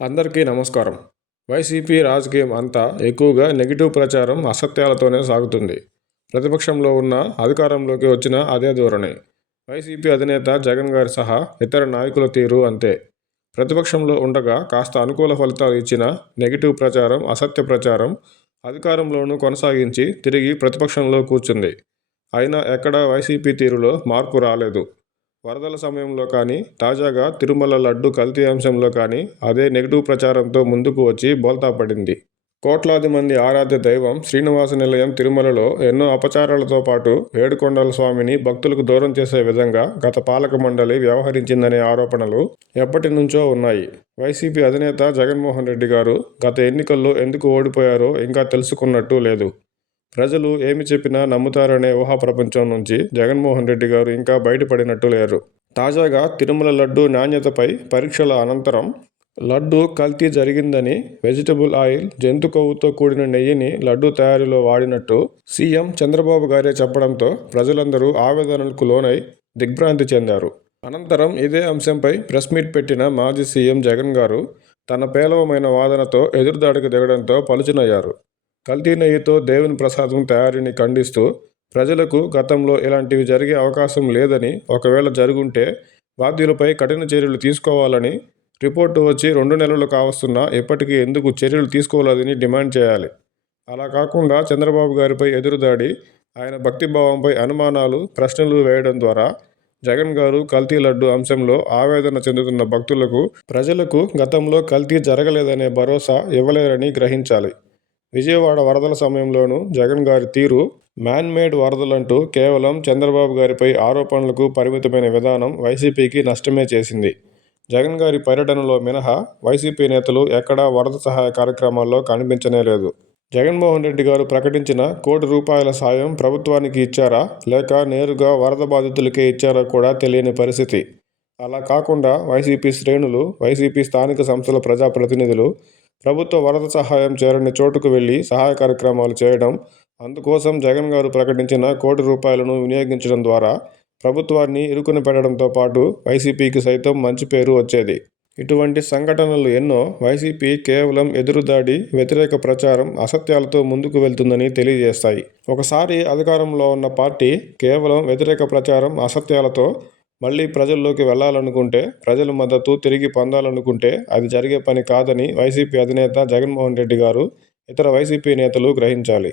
అందరికీ నమస్కారం. వైసీపీ రాజకీయం అంతా ఎక్కువగా నెగిటివ్ ప్రచారం అసత్యాలతోనే సాగుతుంది. ప్రతిపక్షంలో ఉన్న అధికారంలోకి వచ్చిన అదే ధోరణి. వైసీపీ అధినేత జగన్ గారి సహా ఇతర నాయకుల తీరు అంతే. ప్రతిపక్షంలో ఉండగా కాస్త అనుకూల ఫలితాలు ఇచ్చిన నెగిటివ్ ప్రచారం అసత్య ప్రచారం అధికారంలోనూ కొనసాగించి తిరిగి ప్రతిపక్షంలో కూర్చుంది. అయినా ఎక్కడా వైసీపీ తీరులో మార్పు రాలేదు. వరదల సమయంలో కానీ తాజాగా తిరుమల లడ్డు కల్తీ అంశంలో కానీ అదే నెగిటివ్ ప్రచారంతో ముందుకు వచ్చి బోల్తా పడింది. కోట్లాది మంది ఆరాధ్య దైవం శ్రీనివాస నిలయం తిరుమలలో ఎన్నో అపచారాలతో పాటు ఏడుకొండల స్వామిని భక్తులకు దూరం చేసే విధంగా గత పాలక మండలి వ్యవహరించిందనే ఆరోపణలు ఎప్పటి నుంచో ఉన్నాయి. వైసీపీ అధినేత జగన్మోహన్ రెడ్డి గారు గత ఎన్నికల్లో ఎందుకు ఓడిపోయారో ఇంకా తెలుసుకున్నట్టు లేదు. ప్రజలు ఏమి చెప్పినా నమ్ముతారనే ఊహా ప్రపంచం నుంచి జగన్మోహన్ రెడ్డి గారు ఇంకా బయటపడినట్టు లేరు. తాజాగా తిరుమల లడ్డు నాణ్యతపై పరీక్షల అనంతరం లడ్డు కల్తీ జరిగిందని వెజిటబుల్ ఆయిల్ జంతు కొవ్వుతో కూడిన నెయ్యిని లడ్డు తయారీలో వాడినట్టు సీఎం చంద్రబాబు గారే చెప్పడంతో ప్రజలందరూ ఆవేదనలకు లోనై దిగ్భ్రాంతి చెందారు. అనంతరం ఇదే అంశంపై ప్రెస్ మీట్ పెట్టిన మాజీ సీఎం జగన్ గారు తన పేలవమైన వాదనతో ఎదురుదాడికి దిగడంతో పలుచునయ్యారు. కల్తీ నెయ్యితో దేవుని ప్రసాదం తయారీని ఖండిస్తూ ప్రజలకు గతంలో ఇలాంటివి జరిగే అవకాశం లేదని ఒకవేళ జరుగుంటే బాధ్యులపై కఠిన చర్యలు తీసుకోవాలని రిపోర్టు వచ్చి రెండు నెలలు కావస్తున్నా ఇప్పటికీ ఎందుకు చర్యలు తీసుకోలేదని డిమాండ్ చేయాలి. అలా కాకుండా చంద్రబాబు గారిపై ఎదురుదాడి ఆయన భక్తిభావంపై అనుమానాలు ప్రశ్నలు వేయడం ద్వారా జగన్ గారు కల్తీ లడ్డు అంశంలో ఆవేదన చెందుతున్న భక్తులకు ప్రజలకు గతంలో కల్తీ జరగలేదనే భరోసా ఇవ్వలేరని గ్రహించాలి. విజయవాడ వరదల సమయంలోనూ జగన్ గారి తీరు మ్యాన్ మేడ్ వరదలంటూ కేవలం చంద్రబాబు గారిపై ఆరోపణలకు పరిమితమైన విధానం వైసీపీకి నష్టమే చేసింది. జగన్ గారి పర్యటనలో మినహా వైసీపీ నేతలు ఎక్కడా వరద సహాయ కార్యక్రమాల్లో కనిపించనే లేదు. జగన్మోహన్ రెడ్డి గారు ప్రకటించిన కోటి రూపాయల సాయం ప్రభుత్వానికి ఇచ్చారా? లేక నేరుగా వరద బాధితులకే ఇచ్చారా కూడా తెలియని పరిస్థితి. అలా కాకుండా వైసీపీ శ్రేణులు వైసీపీ స్థానిక సంస్థల ప్రజాప్రతినిధులు ప్రభుత్వ వరద సహాయం చేరని చోటుకు వెళ్ళి సహాయ కార్యక్రమాలు చేయడం అందుకోసం జగన్ గారు ప్రకటించిన కోటి రూపాయలను వినియోగించడం ద్వారా ప్రభుత్వాన్ని ఇరుకుని పెట్టడంతో పాటు వైసీపీకి సైతం మంచి పేరు వచ్చేది. ఇటువంటి సంఘటనలు ఎన్నో వైసీపీ కేవలం ఎదురుదాడి వ్యతిరేక ప్రచారం అసత్యాలతో ముందుకు వెళ్తుందని తెలియజేస్తాయి. ఒకసారి అధికారంలో ఉన్న పార్టీ కేవలం వ్యతిరేక ప్రచారం అసత్యాలతో మళ్ళీ ప్రజల్లోకి వెళ్ళాలనుకుంటే ప్రజల మద్దతు తిరిగి పొందాలనుకుంటే అది జరిగే పని కాదని వైసీపీ అధినేత జగన్మోహన్ రెడ్డి గారు ఇతర వైసీపీ నేతలు గ్రహించాలి.